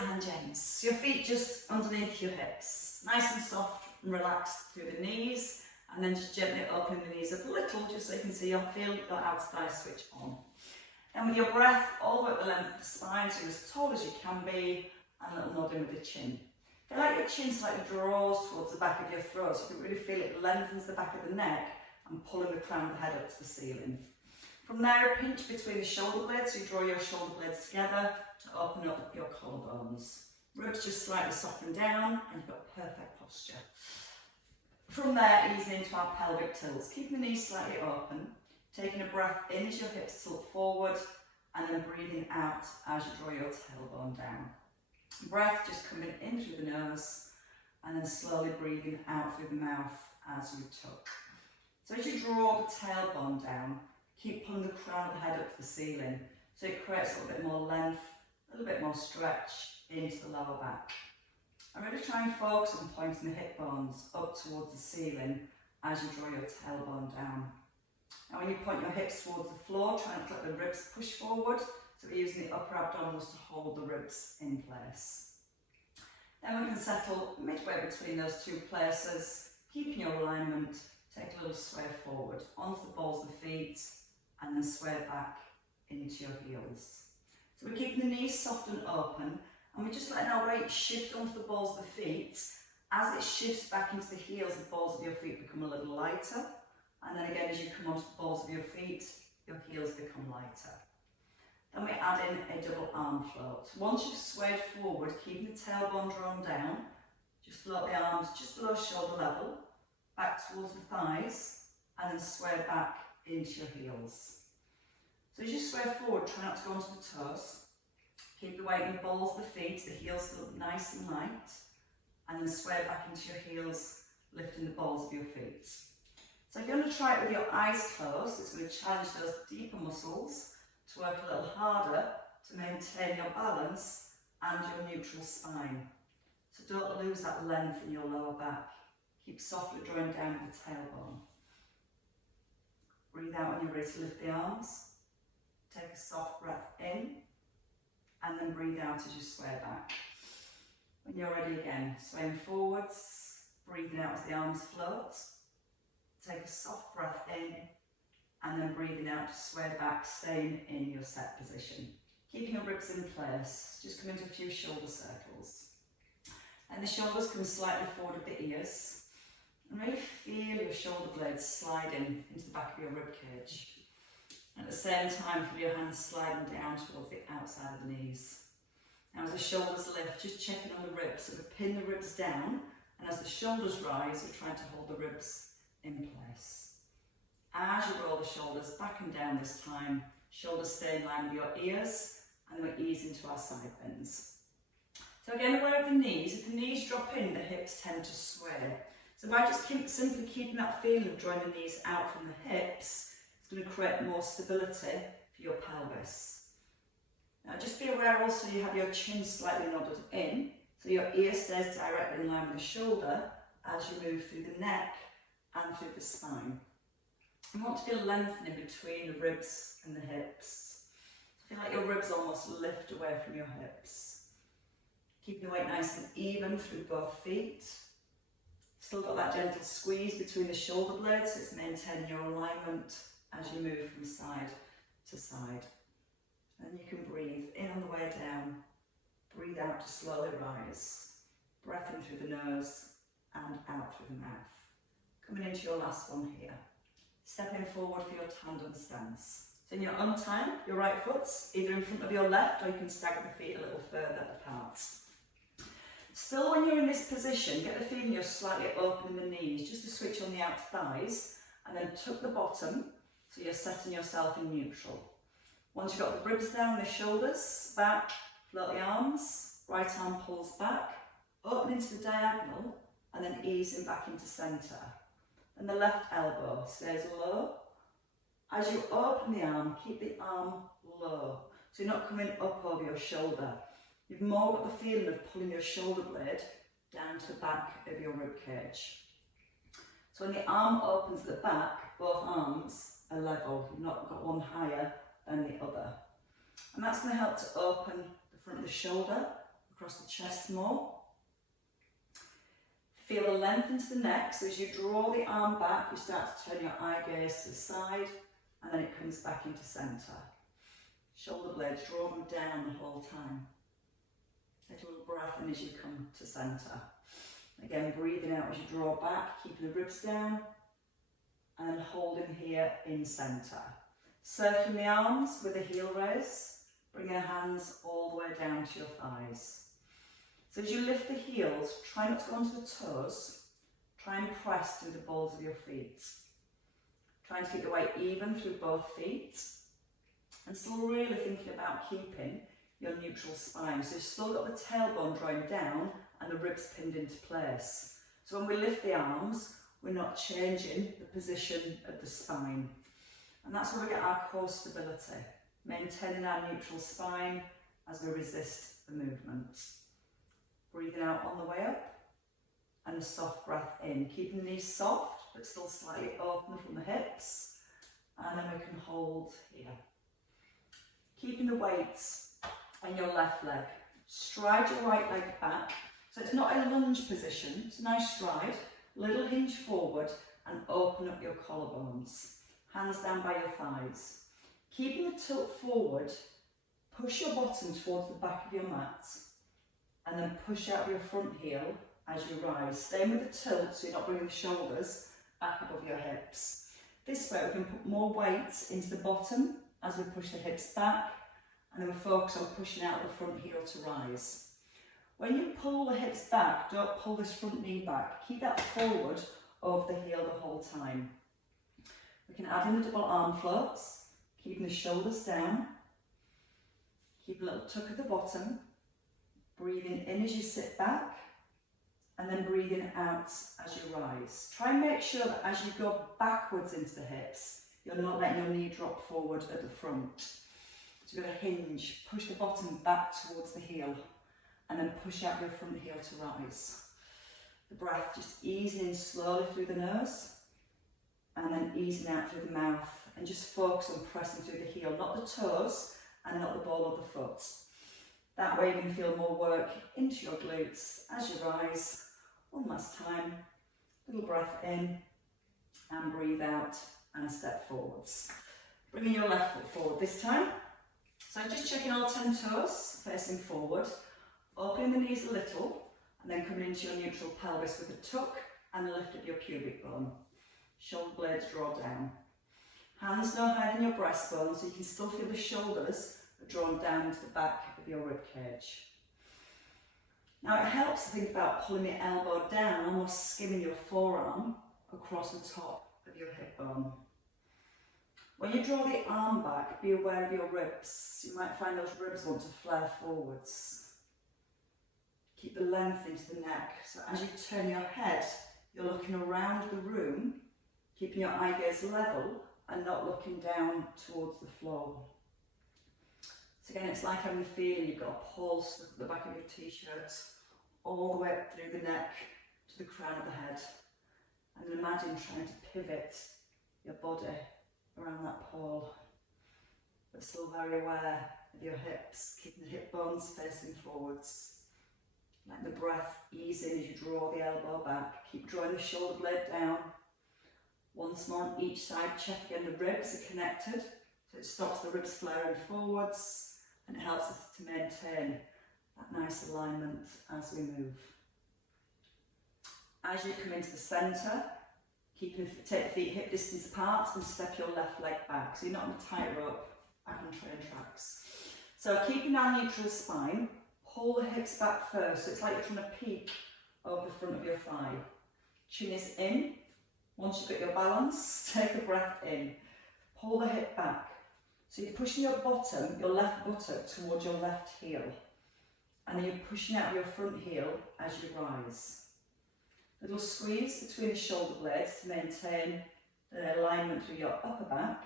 and gents. Your feet just underneath your hips, nice and soft and relaxed through the knees, and then just gently opening the knees up a little, just so you can see your feel your outer thigh switch on. And with your breath all the way up the length of the spine, so you're as tall as you can be, and a little nod in with the chin. Feel like your chin slightly draws towards the back of your throat, so you can really feel it lengthens the back of the neck and pulling the crown of the head up to the ceiling. From there, a pinch between the shoulder blades, so you draw your shoulder blades together to open up your collarbones. Ribs just slightly soften down, and you've got perfect posture. From there, easing into our pelvic tilts, keeping the knees slightly open, taking a breath in as your hips tilt forward, and then breathing out as you draw your tailbone down. Breath just coming in through the nose, and then slowly breathing out through the mouth as you tuck. So as you draw the tailbone down, keep pulling the crown of the head up to the ceiling, so it creates a little bit more length, a little bit more stretch into the lower back. And really try and focus on pointing the hip bones up towards the ceiling as you draw your tailbone down. And when you point your hips towards the floor, try and let the ribs push forward, so we're using the upper abdominals to hold the ribs in place. Then we can settle midway between those two places, keeping your alignment. Take a little sway forward onto the balls of the feet, and then sway back into your heels. So we're keeping the knees soft and open, and we're just letting our weight shift onto the balls of the feet. As it shifts back into the heels, the balls of your feet become a little lighter, and then again as you come onto the balls of your feet, your heels become lighter. Then we add in a double arm float. Once you've swayed forward, keeping the tailbone drawn down, just float the arms just below shoulder level, back towards the thighs, and then sway back into your heels. So as you sway forward, try not to go onto the toes. Keep the weight in the balls of the feet, the heels still nice and light, and then sway back into your heels, lifting the balls of your feet. So if you want to try it with your eyes closed, it's going to challenge those deeper muscles to work a little harder to maintain your balance and your neutral spine. So don't lose that length in your lower back. Keep softly drawing down the tailbone. Breathe out when you're ready to lift the arms. Take a soft breath in, and then breathe out as you sway back. When you're ready again, swaying forwards, breathing out as the arms float. Take a soft breath in, and then breathing out to sway back, staying in your set position. Keeping your ribs in place, just come into a few shoulder circles. And the shoulders come slightly forward of the ears. And really feel your shoulder blades sliding into the back of your rib cage. At the same time, feel your hands sliding down towards the outside of the knees. Now as the shoulders lift, just checking on the ribs. So we pin the ribs down, and as the shoulders rise, we're trying to hold the ribs in place. As you roll the shoulders back and down this time, shoulders stay in line with your ears, and then we ease into our side bends. So again, aware of the knees. If the knees drop in, the hips tend to sway. So by just simply keeping that feeling of drawing the knees out from the hips, it's going to create more stability for your pelvis. Now just be aware also you have your chin slightly nodded in, so your ear stays directly in line with the shoulder as you move through the neck and through the spine. You want to feel lengthening between the ribs and the hips. Feel like your ribs almost lift away from your hips. Keep the weight nice and even through both feet. Still got that gentle squeeze between the shoulder blades, so it's maintaining your alignment as you move from side to side. And you can breathe in on the way down, breathe out to slowly rise. Breath in through the nose and out through the mouth. Coming into your last one here. Stepping forward for your tandem stance. So in your own time, your right foot's either in front of your left, or you can stagger the feet a little further apart. Still, when you're in this position, get the feeling you're slightly opening the knees, just to switch on the outer thighs, and then tuck the bottom, so you're setting yourself in neutral. Once you've got the ribs down, the shoulders back, float the arms, right arm pulls back, open into the diagonal, and then easing back into centre. And the left elbow stays low. As you open the arm, keep the arm low, so you're not coming up over your shoulder. You've more got the feeling of pulling your shoulder blade down to the back of your rib cage. So when the arm opens at the back, both arms are level. You've not got one higher than the other. And that's going to help to open the front of the shoulder, across the chest more. Feel the length into the neck, so as you draw the arm back, you start to turn your eye gaze to the side, and then it comes back into centre. Shoulder blades, draw them down the whole time. Take a little breath in as you come to centre. Again, breathing out as you draw back, keeping the ribs down, and then holding here in centre. Circling the arms with a heel raise, bring your hands all the way down to your thighs. So as you lift the heels, try not to go onto the toes, try and press through the balls of your feet. Trying to keep the weight even through both feet, and still really thinking about keeping your neutral spine. So you've still got the tailbone drawing down and the ribs pinned into place. So when we lift the arms, we're not changing the position of the spine. And that's where we get our core stability, maintaining our neutral spine as we resist the movement. Breathing out on the way up, and a soft breath in, keeping the knees soft but still slightly open from the hips, and then we can hold here. Keeping the weights on your left leg. Stride your right leg back, so it's not a lunge position, it's a nice stride, little hinge forward and open up your collarbones. Hands down by your thighs. Keeping the tilt forward, push your bottom towards the back of your mat, and then push out your front heel as you rise. Staying with the tilt so you're not bringing the shoulders back above your hips. This way we can put more weight into the bottom as we push the hips back, and then we focus on pushing out the front heel to rise. When you pull the hips back, don't pull this front knee back. Keep that forward over the heel the whole time. We can add in the double arm floats, keeping the shoulders down. Keep a little tuck at the bottom. Breathing in as you sit back, and then breathing out as you rise. Try and make sure that as you go backwards into the hips, you're not letting your knee drop forward at the front. So you're going to hinge, push the bottom back towards the heel, and then push out your front heel to rise. The breath just easing in slowly through the nose, and then easing out through the mouth, and just focus on pressing through the heel, not the toes, and not the ball of the foot. That way you can feel more work into your glutes as you rise. One last time, little breath in and breathe out and a step forwards. Bringing your left foot forward this time. So just checking all 10 toes, facing forward, opening the knees a little, and then coming into your neutral pelvis with a tuck and a lift of your pubic bone. Shoulder blades draw down. Hands no higher than your breastbone, so you can still feel the shoulders are drawn down to the back of your rib cage. Now it helps to think about pulling the elbow down, almost skimming your forearm across the top of your hip bone. When you draw the arm back, be aware of your ribs. You might find those ribs want to flare forwards. Keep the length into the neck, so as you turn your head, you're looking around the room, keeping your eye gaze level and not looking down towards the floor. So again, it's like having the feeling you've got a pulse at the back of your t-shirt, all the way up through the neck to the crown of the head. And then imagine trying to pivot your body around that pole, but still very aware of your hips, keeping the hip bones facing forwards. Let the breath ease in as you draw the elbow back. Keep drawing the shoulder blade down. Once more on each side, check again the ribs are connected, so it stops the ribs flaring forwards and it helps us to maintain that nice alignment as we move. As you come into the centre, take the feet hip distance apart and step your left leg back, so you're not on a tightrope, back on train tracks. So keeping our neutral spine, pull the hips back first, so it's like you're trying to peek over the front of your thigh. Chin is in. Once you've got your balance, take a breath in. Pull the hip back. So you're pushing your bottom, your left buttock towards your left heel. And then you're pushing out your front heel as you rise. Little squeeze between the shoulder blades to maintain the alignment through your upper back.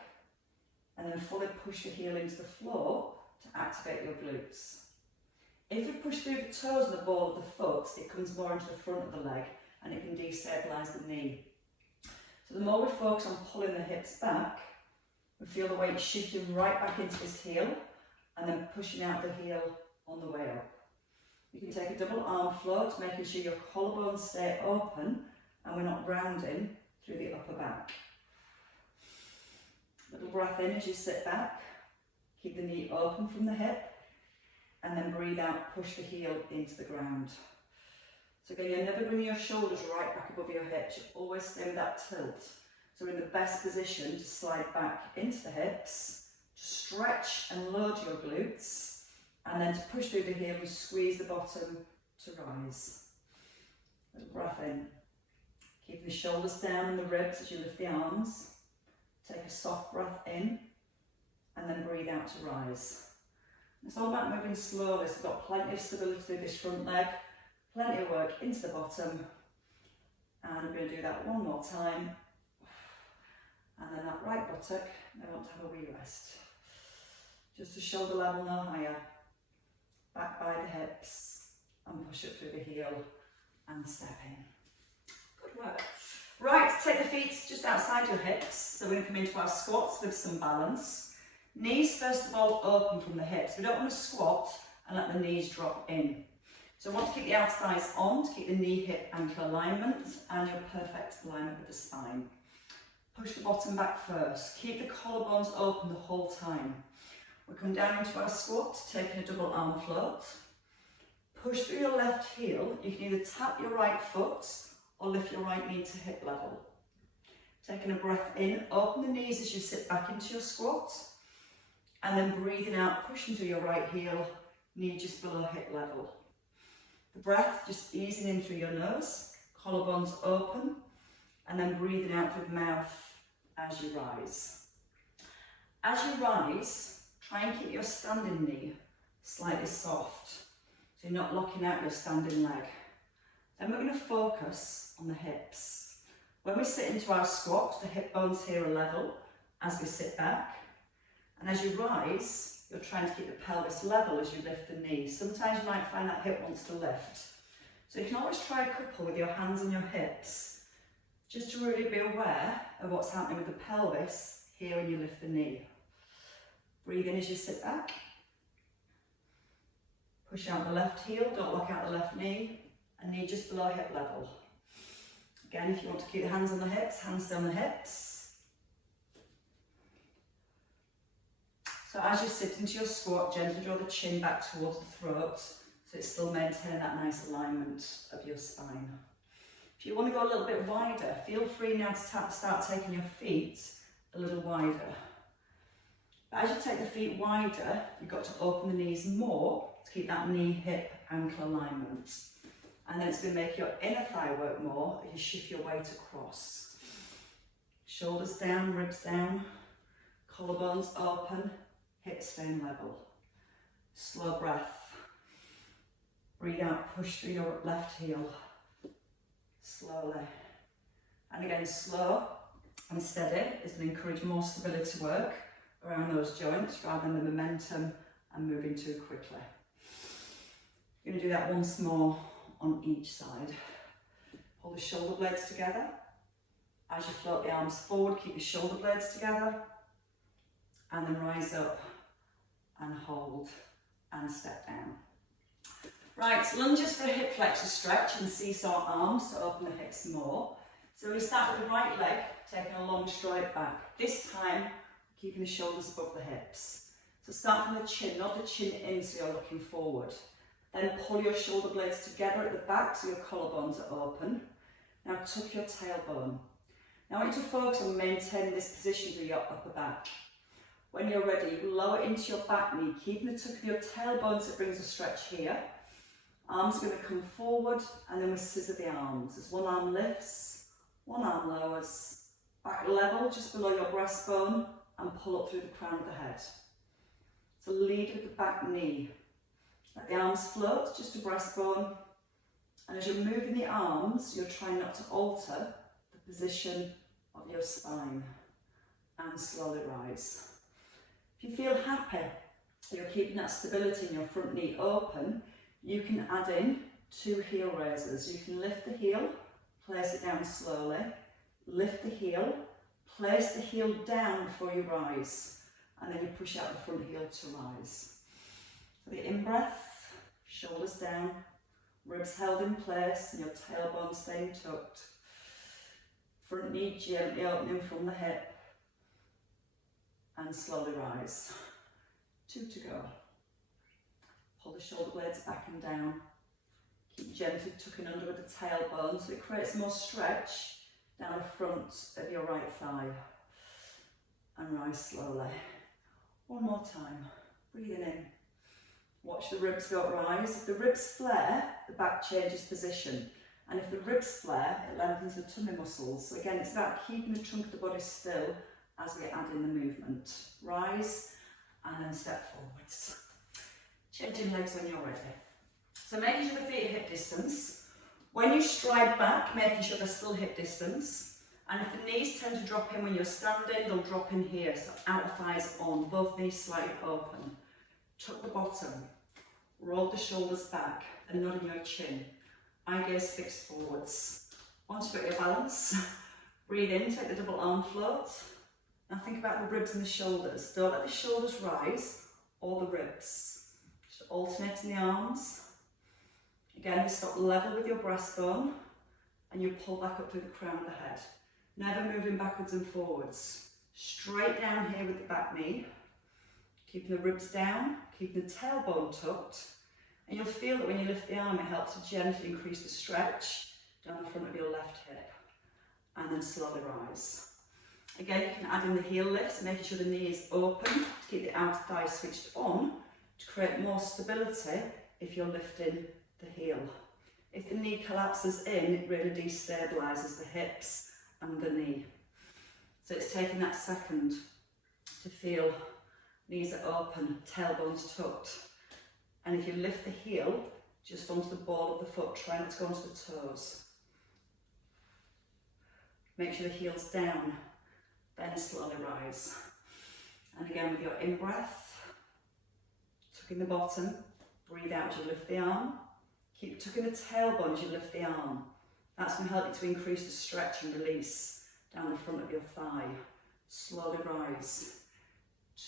And then fully push the heel into the floor to activate your glutes. If you push through the toes and the ball of the foot, it comes more into the front of the leg and it can destabilise the knee. So the more we focus on pulling the hips back, we feel the weight shifting right back into this heel and then pushing out the heel on the way up. You can take a double arm float, making sure your collarbones stay open and we're not rounding through the upper back. Little breath in as you sit back. Keep the knee open from the hip, and then breathe out, push the heel into the ground. So again, you're never bringing your shoulders right back above your hips, you always stay with that tilt. So we're in the best position to slide back into the hips, to stretch and load your glutes, and then to push through the heel and squeeze the bottom to rise. Little breath in. Keep the shoulders down and the ribs as you lift the arms. Take a soft breath in, and then breathe out to rise. It's all about moving slowly, so we've got plenty of stability through this front leg, plenty of work into the bottom, and we're going to do that one more time. And then that right buttock, I want to have a wee rest. Just to shoulder level, no higher. Back by the hips, and push up through the heel, and step in. Good work. Right, take the feet just outside your hips, so we're going to come into our squats with some balance. Knees first of all open from the hips. We don't want to squat and let the knees drop in. So I want to keep the outer thighs on, to keep the knee, hip, ankle alignment and your perfect alignment with the spine. Push the bottom back first. Keep the collarbones open the whole time. We'll come down into our squat, taking a double arm float. Push through your left heel. You can either tap your right foot or lift your right knee to hip level. Taking a breath in, open the knees as you sit back into your squat. And then breathing out, pushing through your right heel, knee just below hip level. The breath just easing in through your nose, collarbones open, and then breathing out through the mouth as you rise. As you rise, try and keep your standing knee slightly soft, so you're not locking out your standing leg. Then we're going to focus on the hips. When we sit into our squat, the hip bones here are level as we sit back. And as you rise, you're trying to keep the pelvis level as you lift the knee. Sometimes you might find that hip wants to lift. So you can always try a couple with your hands on your hips, just to really be aware of what's happening with the pelvis here when you lift the knee. Breathe in as you sit back. Push out the left heel, don't lock out the left knee, and knee just below hip level. Again, if you want to keep the hands on the hips, hands stay on the hips. So as you sit into your squat, gently draw the chin back towards the throat, so it's still maintaining that nice alignment of your spine. If you want to go a little bit wider, feel free now to start taking your feet a little wider. But as you take the feet wider, you've got to open the knees more to keep that knee, hip, ankle alignment. And then it's going to make your inner thigh work more as you shift your weight across. Shoulders down, ribs down, collarbones open, hips staying level. Slow breath. Breathe out, push through your left heel. Slowly. And again, slow and steady is going to encourage more stability work around those joints rather than the momentum and moving too quickly. You're going to do that once more on each side. Pull the shoulder blades together. As you float the arms forward, keep the shoulder blades together. And then rise up and hold and step down. Right, lunges for a hip flexor stretch and seesaw arms to open the hips more. So we start with the right leg, taking a long stride back. This time, keeping the shoulders above the hips. So start from the chin, nod the chin in so you're looking forward. Then pull your shoulder blades together at the back so your collarbones are open. Now tuck your tailbone. Now I want you to focus on maintaining this position through your upper back. When you're ready, you lower into your back knee, keeping the tuck of your tailbone so it brings a stretch here. Arms are going to come forward and then we scissor the arms. As one arm lifts, one arm lowers, back level just below your breastbone and pull up through the crown of the head. So lead with the back knee. Let the arms float just to breastbone. And as you're moving the arms, you're trying not to alter the position of your spine. And slowly rise. If you feel happy, you're keeping that stability in your front knee open, you can add in 2 heel raises. You can lift the heel, place it down slowly, lift the heel, place the heel down before you rise, and then you push out the front heel to rise. So the in-breath, Shoulders down, ribs held in place and your tailbone staying tucked. Front knee gently opening from the hip. And slowly rise. 2 to go. Pull the shoulder blades back and down. Keep gently tucking under with the tailbone so it creates more stretch down the front of your right thigh. And rise slowly. One more time. Breathing in. Watch the ribs go rise. If the ribs flare, the back changes position. And if the ribs flare, it lengthens the tummy muscles. So again, it's about keeping the trunk of the body still as we add in the movement. Rise and then step forwards. Changing legs when you're ready. So making sure the feet are hip distance. When you stride back, making sure they're still hip distance. And if the knees tend to drop in when you're standing, they'll drop in here. So outer thighs on, both knees slightly open. Tuck the bottom. Roll the shoulders back and nod in your chin. Eye gaze fixed forwards. Once you've got your balance, breathe in, take the double arm float. Now think about the ribs and the shoulders. Don't let the shoulders rise or the ribs. Just alternating the arms. Again, stop level with your breastbone and you pull back up through the crown of the head. Never moving backwards and forwards. Straight down here with the back knee. Keeping the ribs down, keeping the tailbone tucked. And you'll feel that when you lift the arm, it helps to gently increase the stretch down the front of your left hip. And then slowly rise. Again, you can add in the heel lifts, making sure the knee is open to keep the outer thigh switched on to create more stability if you're lifting the heel. If the knee collapses in, it really destabilises the hips and the knee. So it's taking that second to feel knees are open, tailbones tucked. And if you lift the heel just onto the ball of the foot, try not to go onto the toes. Make sure the heel's down. Then slowly rise. And again with your in-breath, tucking the bottom, breathe out as you lift the arm. Keep tucking the tailbone as you lift the arm. That's going to help you to increase the stretch and release down the front of your thigh. Slowly rise.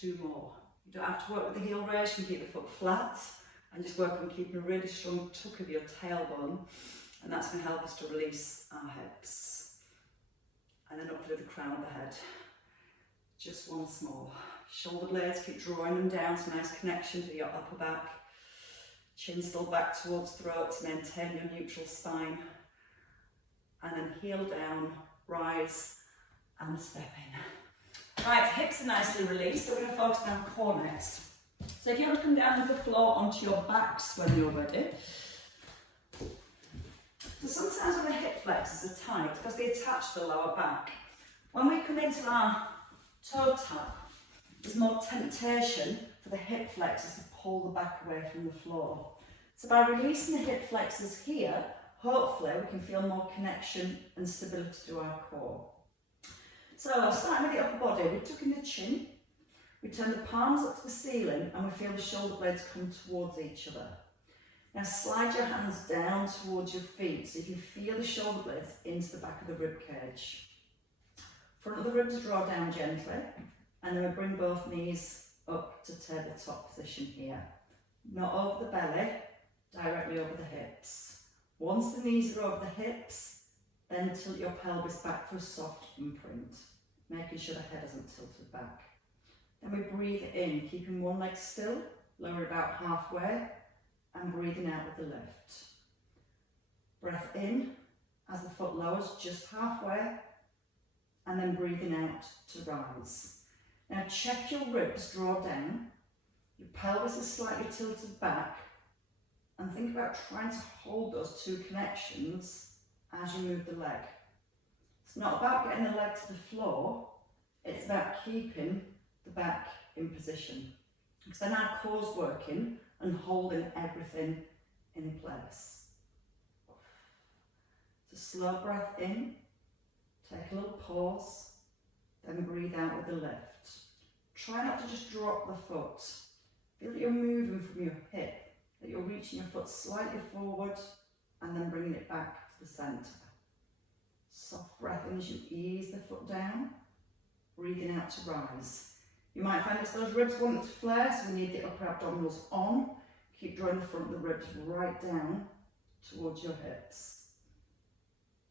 2 more. You don't have to work with the heel raise, you can keep the foot flat and just work on keeping a really strong tuck of your tailbone, and that's going to help us to release our hips. And then up through the crown of the head. Just once more. Shoulder blades, keep drawing them down, so nice connection to your upper back. Chin still back towards throat to maintain your neutral spine. And then heel down, rise and step in. Right, hips are nicely released, so we're going to focus on core next. So if you want to come down to the floor onto your backs when you're ready. So sometimes when the hip flexors are tight, because they attach to the lower back, when we come into our toe tap, there's more temptation for the hip flexors to pull the back away from the floor. So by releasing the hip flexors here, hopefully we can feel more connection and stability to our core. So starting with the upper body, we tuck in the chin, we turn the palms up to the ceiling and we feel the shoulder blades come towards each other. Now slide your hands down towards your feet so you can feel the shoulder blades into the back of the rib cage. Front of the ribs draw down gently and then we bring both knees up to tabletop position here. Not over the belly, directly over the hips. Once the knees are over the hips, then tilt your pelvis back for a soft imprint, making sure the head isn't tilted back. Then we breathe in, keeping one leg still, lower about halfway, and breathing out with the lift. Breath in as the foot lowers just halfway, and then breathing out to rise. Now check your ribs draw down, your pelvis is slightly tilted back, and think about trying to hold those 2 connections as you move the leg. It's not about getting the leg to the floor, it's about keeping the back in position. Because then our core's working and holding everything in place. So slow breath in, take a little pause, then breathe out with the lift. Try not to just drop the foot. Feel that you're moving from your hip, that you're reaching your foot slightly forward and then bringing it back to the centre. Soft breath in as you ease the foot down, breathing out to rise. You might find it's those ribs wanting to flare, so we need the upper abdominals on. Keep drawing the front of the ribs right down towards your hips.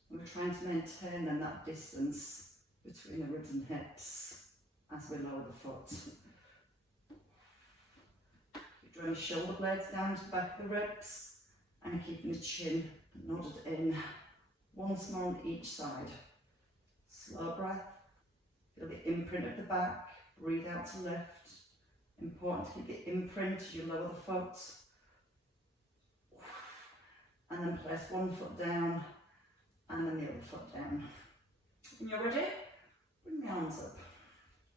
And we're trying to maintain then that distance between the ribs and hips as we lower the foot. Keep drawing your shoulder blades down to the back of the ribs and keeping the chin nodded in. Once more on each side. Slow breath. Feel the imprint of the back. Breathe out to lift. Important to keep the imprint as you lower the foot. And then place one foot down and then the other foot down. When you're ready, bring the arms up.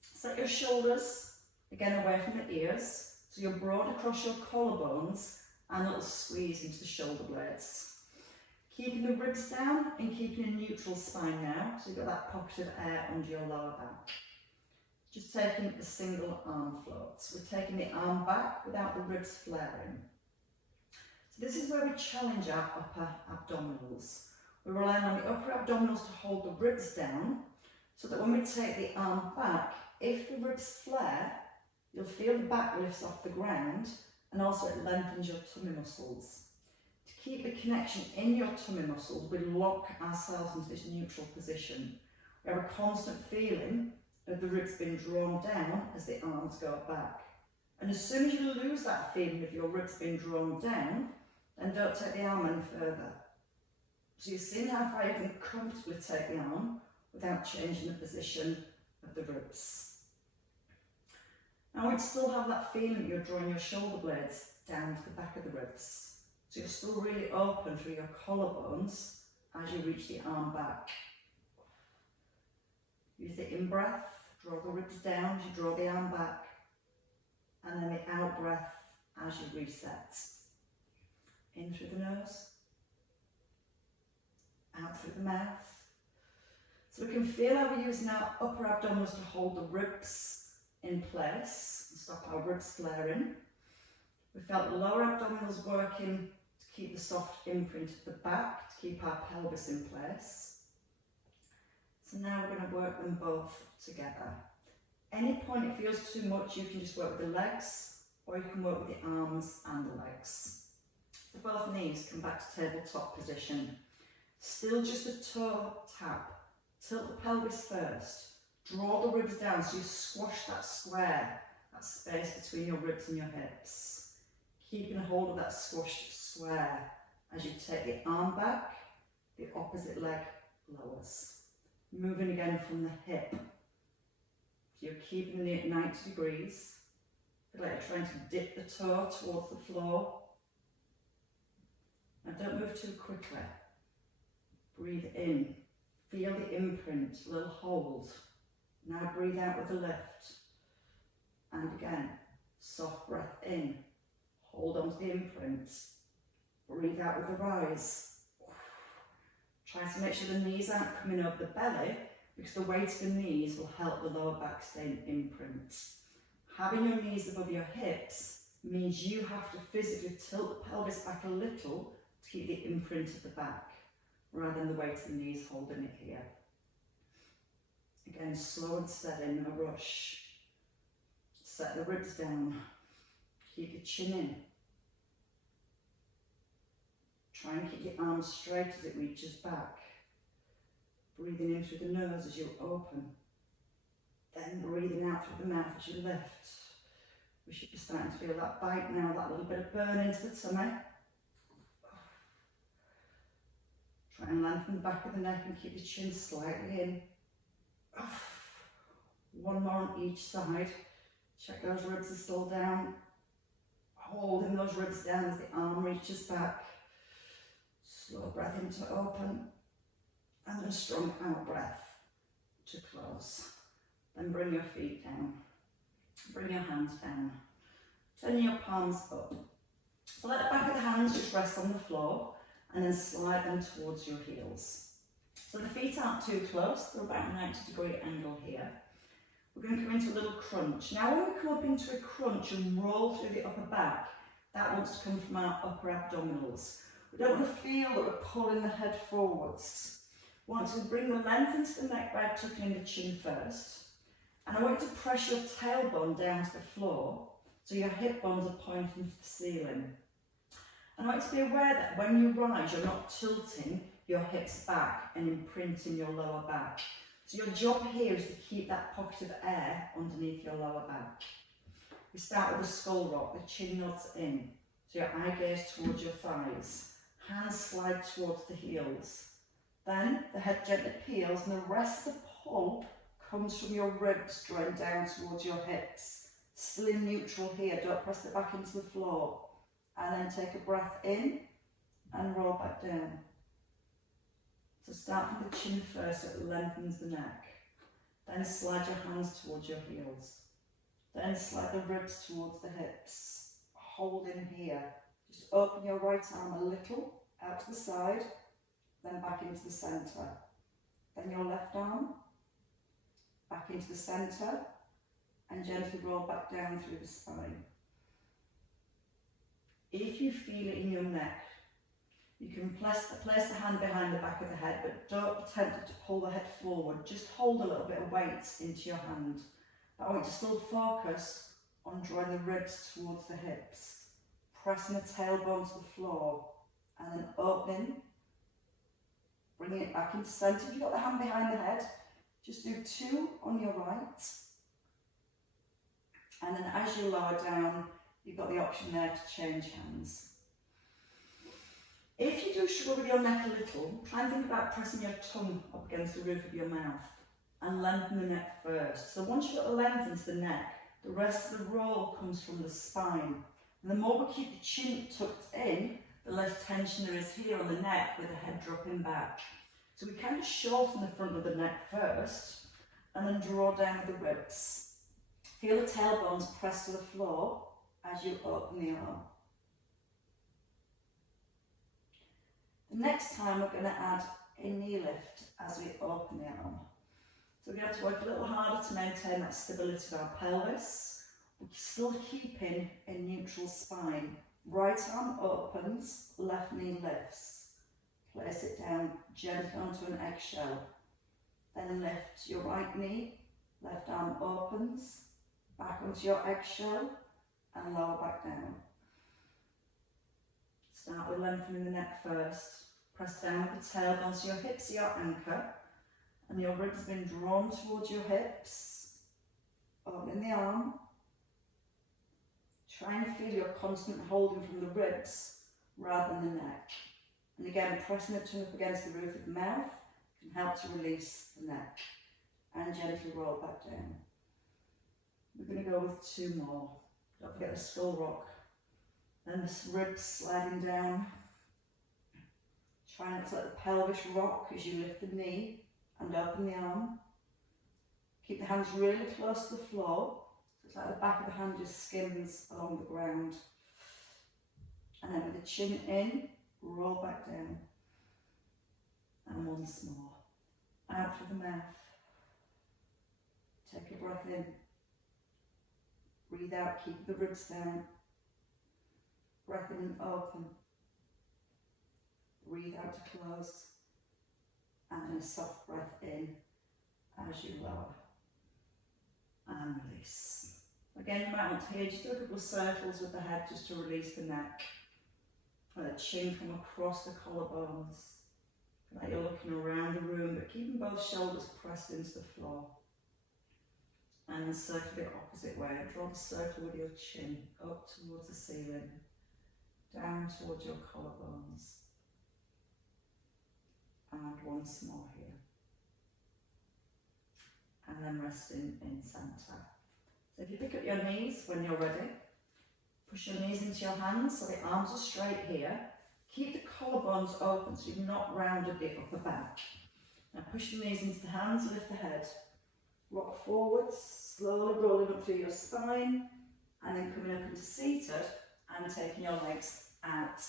Set your shoulders again away from the ears, so you're broad across your collarbones and a little squeeze into the shoulder blades. Keeping the ribs down and keeping a neutral spine now, so you've got that pocket of air under your lower back. Just taking a single arm float. So we're taking the arm back without the ribs flaring. So this is where we challenge our upper abdominals. We're relying on the upper abdominals to hold the ribs down, so that when we take the arm back, if the ribs flare, you'll feel the back lifts off the ground, and also it lengthens your tummy muscles. To keep the connection in your tummy muscles, we lock ourselves into this neutral position. We have a constant feeling of the ribs being drawn down as the arms go back. And as soon as you lose that feeling of your ribs being drawn down, then don't take the arm any further. So you've seen how far you can comfortably take the arm without changing the position of the ribs. Now we'd still have that feeling that you're drawing your shoulder blades down to the back of the ribs. So you're still really open through your collarbones as you reach the arm back. Use the in-breath, draw the ribs down as you draw the arm back, and then the out-breath as you reset. In through the nose, out through the mouth. So we can feel how we're using our upper abdominals to hold the ribs in place and stop our ribs flaring. We felt the lower abdominals working to keep the soft imprint at the back, to keep our pelvis in place. So now we're going to work them both together. Any point it feels too much, you can just work with the legs, or you can work with the arms and the legs. So both knees come back to tabletop position. Still just a toe tap. Tilt the pelvis first. Draw the ribs down so you squash that square, that space between your ribs and your hips. Keeping a hold of that squashed square. As you take the arm back, the opposite leg lowers. Moving again from the hip. So you're keeping the knee at 90 degrees. Feel like you're trying to dip the toe towards the floor. Now don't move too quickly. Breathe in. Feel the imprint, a little hold. Now breathe out with the lift. And again, soft breath in. Hold on to the imprint. Breathe out with the rise. Try to make sure the knees aren't coming over the belly, because the weight of the knees will help the lower back stay in imprint. Having your knees above your hips means you have to physically tilt the pelvis back a little to keep the imprint at the back, rather than the weight of the knees holding it here. Again, slow and steady, no rush. Set the ribs down. Keep your chin in. Try and keep your arms straight as it reaches back. Breathing in through the nose as you open. Then breathing out through the mouth as you lift. We should be starting to feel that bite now, that little bit of burn into the tummy. Try and lengthen the back of the neck and keep your chin slightly in. One more on each side. Check those ribs are still down. Holding those ribs down as the arm reaches back. Slow breath in to open. And a strong out breath to close. Then bring your feet down. Bring your hands down. Turn your palms up. So let the back of the hands just rest on the floor, and then slide them towards your heels. So the feet aren't too close, they're about a 90-degree angle here. We're going to come into a little crunch. Now when we come up into a crunch and roll through the upper back, that wants to come from our upper abdominals. We don't want to feel that we're pulling the head forwards. We want to bring the length into the neck by tucking in the chin first. And I want you to press your tailbone down to the floor So your hip bones are pointing to the ceiling. And I want you to be aware that when you rise, you're not tilting your hips back and imprinting your lower back. So your job here is to keep that pocket of air underneath your lower back. We start with a skull rock, the chin nods in. So your eye gaze towards your thighs. Hands slide towards the heels. Then the head gently peels and the rest of the pull comes from your ribs drawing down towards your hips. Still in neutral here, don't press the back into the floor. And then take a breath in and roll back down. So start from the chin first, so it lengthens the neck. Then slide your hands towards your heels. Then slide the ribs towards the hips. Hold in here. Just open your right arm a little out to the side, then back into the centre. Then your left arm, back into the centre, and gently roll back down through the spine. If you feel it in your neck, you can place the hand behind the back of the head, but don't attempt to pull the head forward. Just hold a little bit of weight into your hand. But I want you to still focus on drawing the ribs towards the hips, pressing the tailbone to the floor, and then opening, bringing it back into centre. If you've got the hand behind the head, just do 2 on your right. And then as you lower down, you've got the option there to change hands. If you do struggle with your neck a little, try and think about pressing your tongue up against the roof of your mouth and lengthen the neck first. So once you've got the length into the neck, the rest of the roll comes from the spine. And the more we keep the chin tucked in, the less tension there is here on the neck with the head dropping back. So we kind of shorten the front of the neck first and then draw down with the ribs. Feel the tailbones press to the floor as you open the arm. The next time we're going to add a knee lift as we open the arm. So we're going to have to work a little harder to maintain that stability of our pelvis. We're still keeping a neutral spine. Right arm opens, left knee lifts. Place it down gently onto an eggshell. Then lift your right knee, left arm opens, back onto your eggshell and lower back down. Start with lengthening the neck first. Press down with the tailbone so your hips are your anchor and your ribs have been drawn towards your hips. Open the arm. Try and feel your constant holding from the ribs rather than the neck. And again, pressing the tongue up against the roof of the mouth can help to release the neck. And gently roll back down. We're going to go with 2 more. Don't forget the skull rock. Then the ribs sliding down. Try not to let the pelvis rock as you lift the knee and open the arm. Keep the hands really close to the floor. So it's like the back of the hand just skims along the ground. And then with the chin in, roll back down. And once more. Out through the mouth. Take a breath in. Breathe out, keep the ribs down. Breath in and open. Breathe out to close. And then a soft breath in as you lower. And release. Again, you might want to here, just do a couple of circles with the head just to release the neck. Let the chin come across the collarbones. Like you're looking around the room, but keeping both shoulders pressed into the floor. And then circle the opposite way. Draw the circle with your chin up towards the ceiling, down towards your collarbones. And once more here. And then resting in centre. So if you pick up your knees when you're ready, push your knees into your hands so the arms are straight here. Keep the collarbones open so you've not rounded the upper back. Now push the knees into the hands, lift the head. Rock forwards, slowly rolling up through your spine, and then coming up into seated and taking your legs out.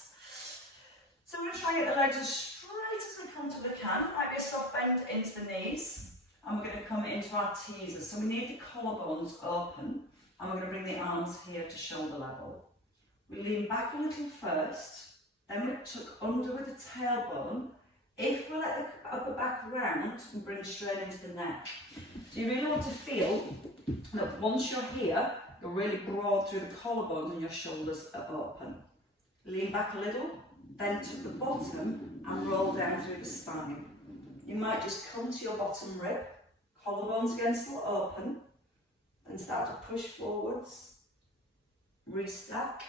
So we're going to try and get the legs as straight as we comfortably can. Might be a soft bend into the knees, and we're going to come into our teasers. So we need the collarbones open, and we're going to bring the arms here to shoulder level. We lean back a little first, then we tuck under with the tailbone. If we let the upper back round and bring straight into the neck. So you really want to feel that once you're here, You're really broad through the collarbones and your shoulders are open. Lean back a little, then to the bottom and roll down through the spine. You might just come to your bottom rib, collarbones again still open, then start to push forwards, restack,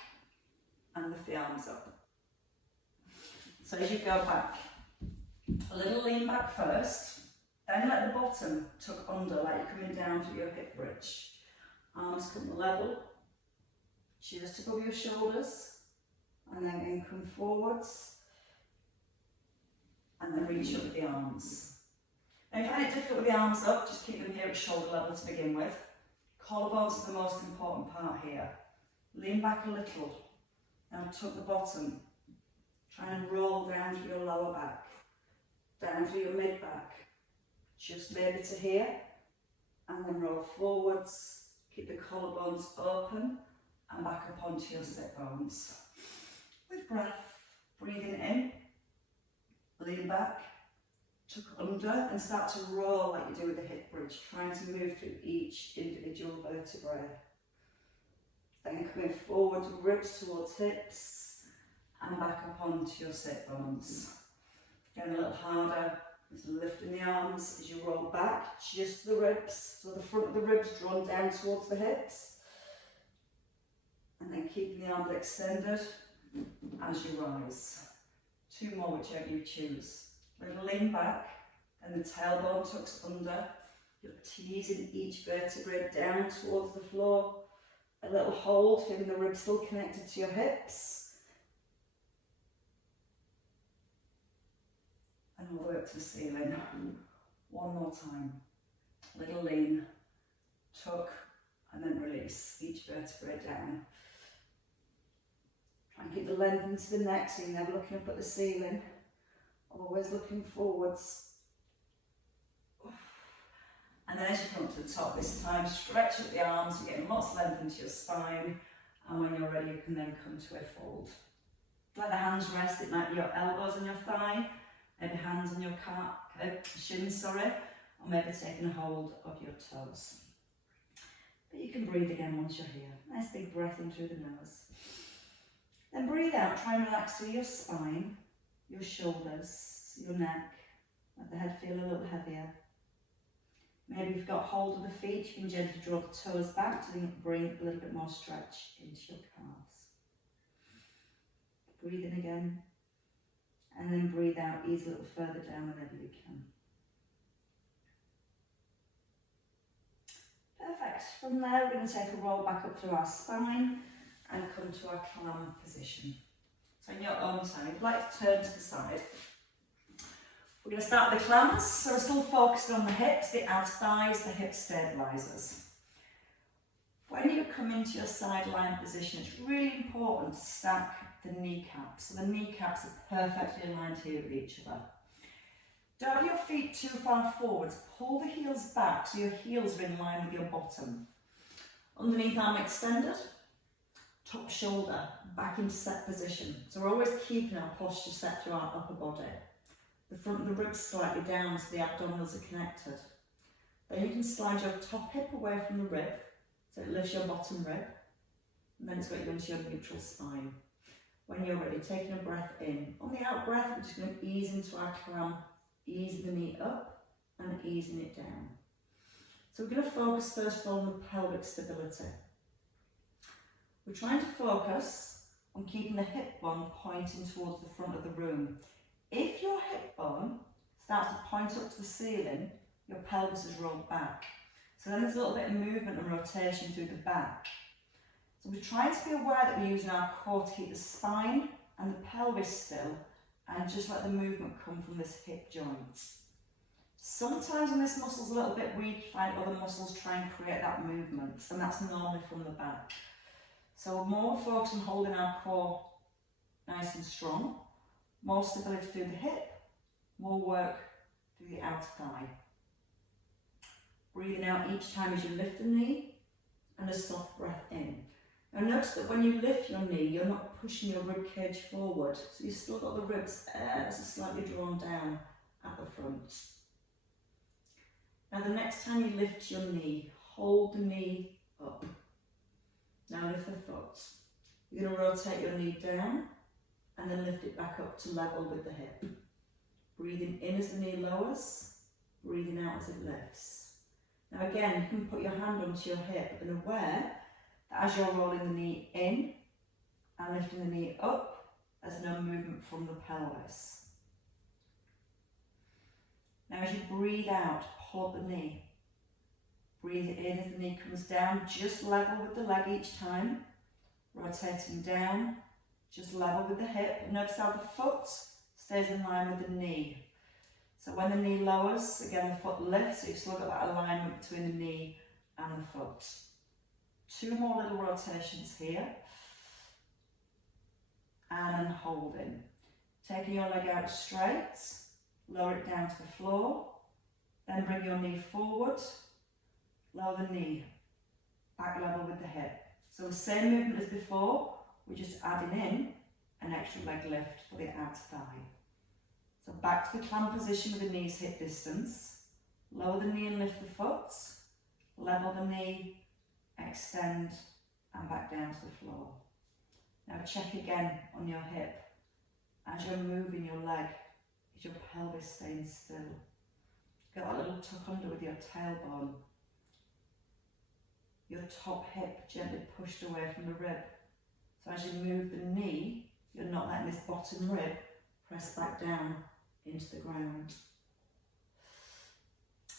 and lift the arms up. So as you go back, a little lean back first, then let the bottom tuck under like you're coming down through your hip bridge. Arms come level, just above your shoulders, and then again come forwards, and then reach up with the arms. Now if you find it difficult with the arms up, just keep them here at shoulder level to begin with. Collarbones are the most important part here. Lean back a little, now tuck the bottom. Try and roll down through your lower back, down through your mid back, just maybe to here, and then roll forwards. Keep the collarbones open and back up onto your sit bones. With breath, breathing in, lean back, tuck under and start to roll like you do with the hip bridge, trying to move through each individual vertebrae. Then coming forward, ribs towards hips and back up onto your sit bones. Again a little harder. So lifting the arms as you roll back, just to the ribs, so the front of the ribs drawn down towards the hips. And then keeping the arms extended as you rise. 2 more, whichever you choose. Little lean back, and the tailbone tucks under. You're teasing each vertebrae down towards the floor. A little hold, feeling the ribs still connected to your hips. And all the way up to the ceiling. 1 more time. Little lean, tuck, and then release each vertebrae down. Try and keep the length into the neck so you're never looking up at the ceiling. Always looking forwards. And then as you come up to the top this time, stretch up the arms, you're getting lots of length into your spine. And when you're ready, you can then come to a fold. Let the hands rest, it might be your elbows on your thigh, maybe hands on your shins, or maybe taking a hold of your toes. But you can breathe again once you're here. Nice big breath in through the nose. Then breathe out, try and relax through your spine, your shoulders, your neck. Let the head feel a little heavier. Maybe you've got hold of the feet, you can gently draw the toes back to bring a little bit more stretch into your calves. Breathe in again. And then breathe out, ease a little further down whenever you can. Perfect. From there, we're going to take a roll back up through our spine and come to our clam position. So in your own time, if you'd like to turn to the side, we're going to start with the clams. So we're still focused on the hips, the outer thighs, the hip stabilisers. When you come into your side lying position, it's really important to stack the kneecaps. So the kneecaps are perfectly aligned here with each other. Don't have your feet too far forwards. Pull the heels back so your heels are in line with your bottom. Underneath arm extended, top shoulder back into set position. So we're always keeping our posture set through our upper body. The front of the ribs slightly down so the abdominals are connected. Then you can slide your top hip away from the rib, so it lifts your bottom rib, and then it's got you into your neutral spine. When you're ready, taking a breath in. On the out breath, we're just going to ease into our clam, easing the knee up and easing it down. So we're going to focus first of all on the pelvic stability. We're trying to focus on keeping the hip bone pointing towards the front of the room. If your hip bone starts to point up to the ceiling, your pelvis is rolled back. So then there's a little bit of movement and rotation through the back. So we're trying to be aware that we're using our core to keep the spine and the pelvis still, and just let the movement come from this hip joint. Sometimes when this muscle's a little bit weak, you find other muscles try and create that movement, and that's normally from the back. So more focus on holding our core nice and strong, more stability through the hip, more work through the outer thigh. Breathing out each time as you lift the knee, and a soft breath in. Now notice that when you lift your knee, you're not pushing your rib cage forward, so you've still got the ribs ever so slightly drawn down at the front. Now the next time you lift your knee, hold the knee up. Now lift the foot. You're going to rotate your knee down and then lift it back up to level with the hip. Breathing in as the knee lowers, breathing out as it lifts. Now again, you can put your hand onto your hip and aware that as you're rolling the knee in and lifting the knee up, there's no movement from the pelvis. Now as you breathe out, pull up the knee. Breathe in as the knee comes down, just level with the leg each time. Rotating down, just level with the hip. And notice how the foot stays in line with the knee. So when the knee lowers, again the foot lifts, so you've still got that alignment between the knee and the foot. 2 more little rotations here. And then holding. Taking your leg out straight, lower it down to the floor, then bring your knee forward, lower the knee, back level with the hip. So the same movement as before, we're just adding in an extra leg lift for the outer thigh. So back to the clam position with the knees hip distance, lower the knee and lift the foot, level the knee, extend and back down to the floor. Now check again on your hip. As you're moving your leg, is your pelvis staying still? Get that little tuck under with your tailbone. Your top hip gently pushed away from the rib. So as you move the knee, you're not letting this bottom rib press back down into the ground.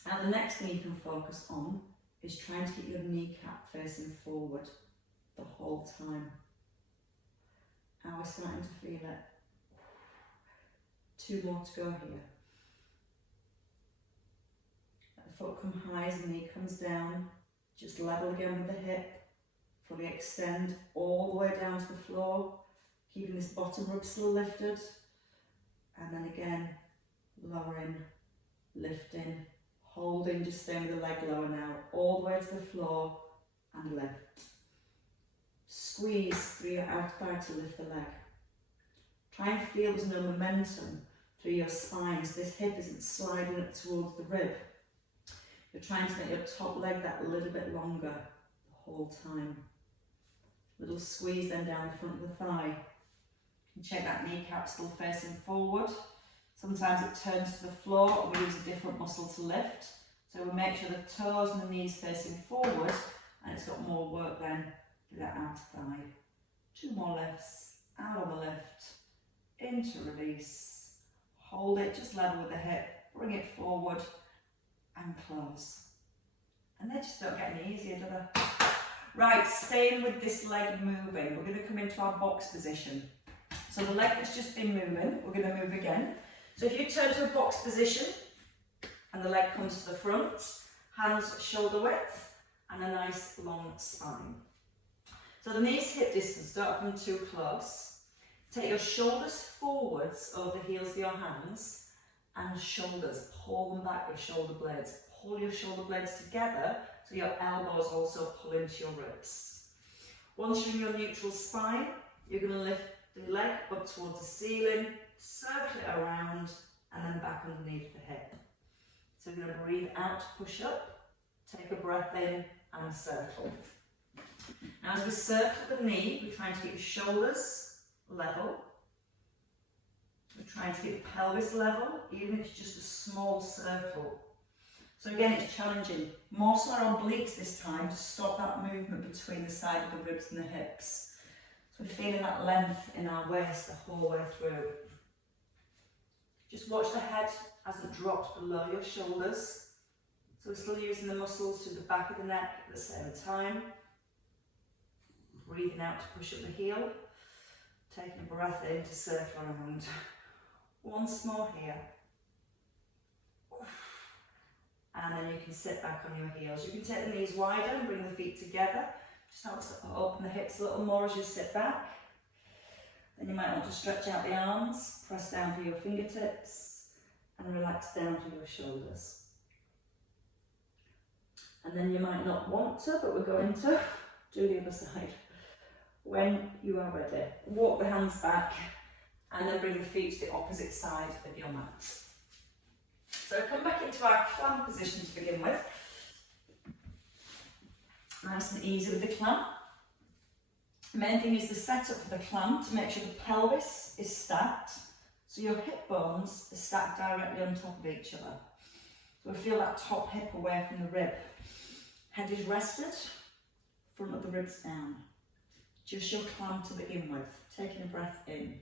Now the next thing you can focus on is trying to keep your kneecap facing forward the whole time. Now we're starting to feel it. 2 more to go here. Let the foot come high as the knee comes down. Just level again with the hip. Fully extend all the way down to the floor. Keeping this bottom rib still lifted. And then again, lowering, lifting, holding, just staying with the leg lower now. All the way to the floor and lift. Squeeze through your outer thigh to lift the leg. Try and feel there's no momentum through your spines. This hip isn't sliding up towards the rib. You're trying to make your top leg that little bit longer the whole time. Little squeeze then down the front of the thigh. You can check that kneecap still facing forward. Sometimes it turns to the floor and we use a different muscle to lift. So we make sure the toes and the knees facing forward and it's got more work then through that outer thigh. 2 more lifts, out on the lift, into release. Hold it, just level with the hip, bring it forward and close. And they just don't get any easier, do they? Right, staying with this leg moving, we're going to come into our box position. So the leg that's just been moving, we're going to move again. So if you turn to a box position and the leg comes to the front, hands shoulder width and a nice long spine. So the knees hip distance, don't have them too close. Take your shoulders forwards over the heels of your hands and shoulders, pull them back with shoulder blades. Pull your shoulder blades together so your elbows also pull into your ribs. Once you're in your neutral spine, you're going to lift the leg up towards the ceiling, circle it around and then back underneath the hip. So you're going to breathe out, push up, take a breath in and circle. Now as we circle the knee, we're trying to keep the shoulders level. We're trying to keep the pelvis level, even if it's just a small circle. So again, it's challenging. More so our obliques this time to stop that movement between the side of the ribs and the hips. So we're feeling that length in our waist the whole way through. Just watch the head as it drops below your shoulders. So we're still using the muscles to the back of the neck at the same time. Breathing out to push up the heel. Taking a breath in to circle around. Once more here. And then you can sit back on your heels. You can take the knees wider and bring the feet together. Just helps to open the hips a little more as you sit back. Then you might want to stretch out the arms, press down for your fingertips, and relax down to your shoulders. And then you might not want to, but we're going to do the other side. When you are ready, walk the hands back, and then bring the feet to the opposite side of your mat. So come back into our clam position to begin with. Nice and easy with the clam. The main thing is the setup for the clamp to make sure the pelvis is stacked. So your hip bones are stacked directly on top of each other. So feel that top hip away from the rib. Head is rested, front of the ribs down. Just your clamp to begin with, taking a breath in.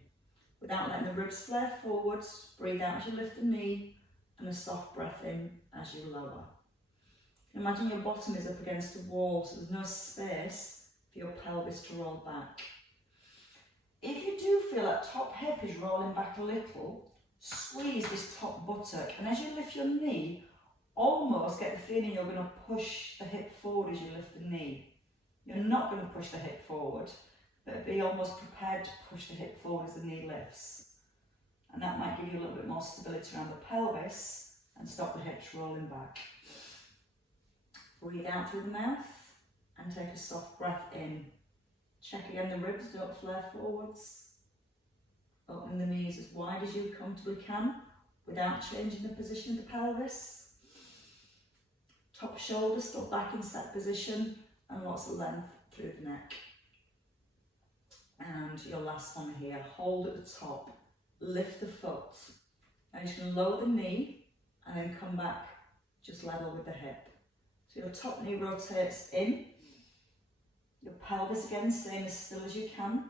Without letting the ribs flare forwards, breathe out as you lift the knee, and a soft breath in as you lower. Imagine your bottom is up against the wall, so there's no space for your pelvis to roll back. If you do feel that top hip is rolling back a little, squeeze this top buttock, and as you lift your knee, almost get the feeling you're going to push the hip forward as you lift the knee. You're not going to push the hip forward, but be almost prepared to push the hip forward as the knee lifts. And that might give you a little bit more stability around the pelvis and stop the hips rolling back. Breathe out through the mouth and take a soft breath in. Check again the ribs, don't flare forwards. Opening the knees as wide as you comfortably can without changing the position of the pelvis. Top shoulder still back in set position and lots of length through the neck. And your last one here, hold at the top, lift the foot. Now you can lower the knee and then come back just level with the hip. So your top knee rotates in, your pelvis again staying as still as you can.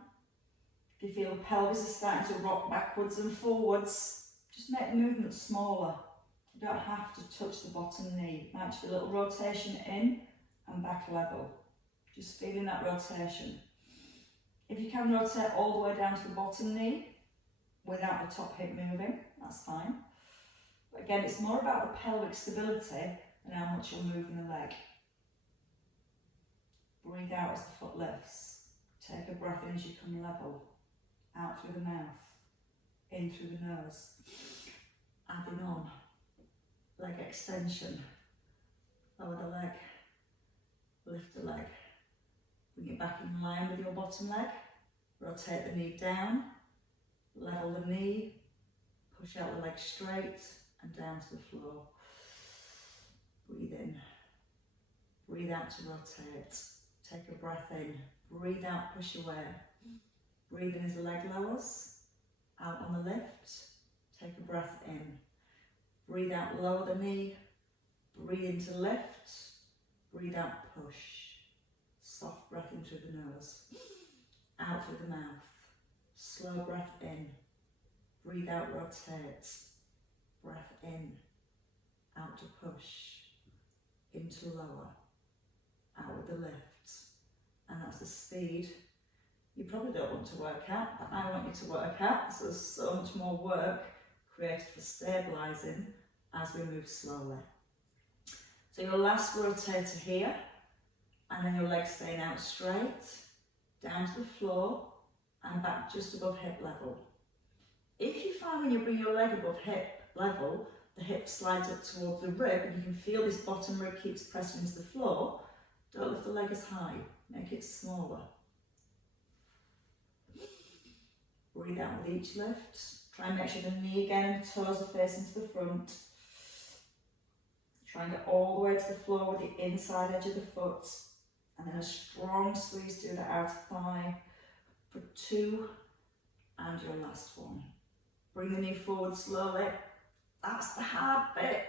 If you feel the pelvis is starting to rock backwards and forwards, just make the movement smaller. You don't have to touch the bottom knee. It might just be a little rotation in and back level. Just feeling that rotation. If you can rotate all the way down to the bottom knee without the top hip moving, that's fine. But again, it's more about the pelvic stability and how much you're moving the leg. Breathe out as the foot lifts. Take a breath in as you come level. Out through the mouth. In through the nose. Adding on. Leg extension. Lower the leg. Lift the leg. Bring it back in line with your bottom leg. Rotate the knee down. Level the knee. Push out the leg straight and down to the floor. Breathe in. Breathe out to rotate. Take a breath in. Breathe out, push away. Breathe in as the leg lowers. Out on the lift. Take a breath in. Breathe out, lower the knee. Breathe into lift. Breathe out, push. Soft breath in through the nose. Out through the mouth. Slow breath in. Breathe out, rotate. Breath in. Out to push. Into lower. Out with the lift. And that's the speed you probably don't want to work out, but I want you to work out. So there's so much more work created for stabilising as we move slowly. So your last rotator here, and then your legs staying out straight, down to the floor, and back just above hip level. If you find when you bring your leg above hip level, the hip slides up towards the rib, and you can feel this bottom rib keeps pressing into the floor, don't lift the leg as high, make it smaller. Breathe out with each lift. Try and make sure the knee again and toes are facing to the front. Try and get all the way to the floor with the inside edge of the foot. And then a strong squeeze through the outer thigh for 2. And your last one. Bring the knee forward slowly. That's the hard bit.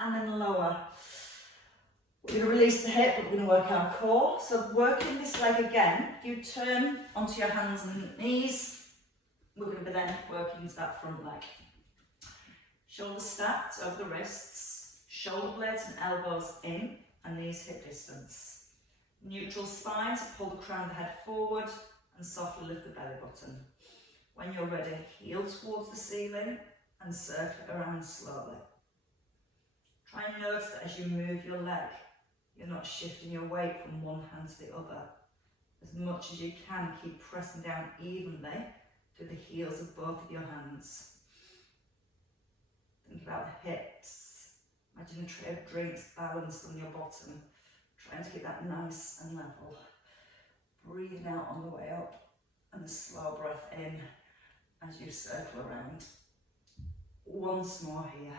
And then lower. We're going to release the hip, but we're going to work our core. So working this leg again, you turn onto your hands and knees. We're going to be then working that front leg. Shoulders stacked over the wrists, shoulder blades and elbows in, and knees hip distance. Neutral spine to pull the crown of the head forward and softly lift the belly button. When you're ready, heel towards the ceiling and circle around slowly. Try and notice that as you move your leg, you're not shifting your weight from one hand to the other. As much as you can, keep pressing down evenly through the heels of both of your hands. Think about the hips. Imagine a tray of drinks balanced on your bottom, trying to keep that nice and level. Breathing out on the way up and a slow breath in as you circle around. Once more here.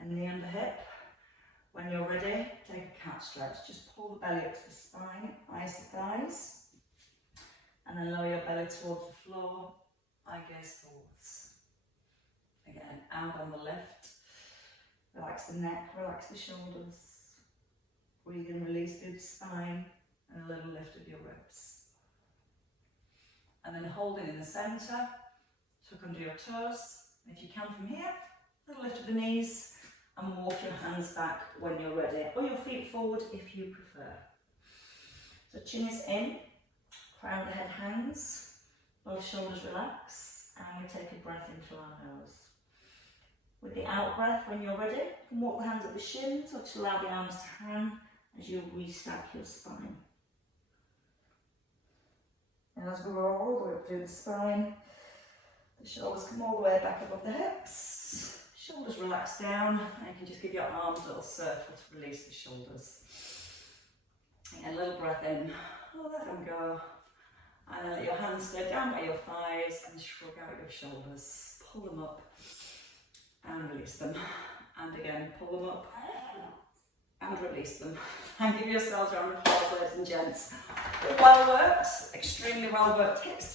And knee under hip. When you're ready, take a cat stretch. Just pull the belly up to the spine, eyes to thighs. And then lower your belly towards the floor, eye gaze forwards. Again, out on the lift. Relax the neck, relax the shoulders. Breathe in, release through the spine, and a little lift of your ribs. And then holding in the centre, tuck under your toes. If you can from here, a little lift of the knees, and walk your hands back when you're ready, or your feet forward if you prefer. So chin is in, crown of the head hangs, both shoulders relax, and we take a breath into our nose. With the out breath, when you're ready, you can walk the hands up the shins, or just allow the arms to hang as you restack your spine. And as we roll all the way up through the spine, the shoulders come all the way back above the hips, shoulders relax down, and you can just give your arms a little circle to release the shoulders. And a little breath in, let them go. And then let your hands stay down by your thighs and shrug out your shoulders. Pull them up and release them. And again, pull them up and release them. And give yourselves a round of applause, ladies and gents. Well worked, extremely well worked hips.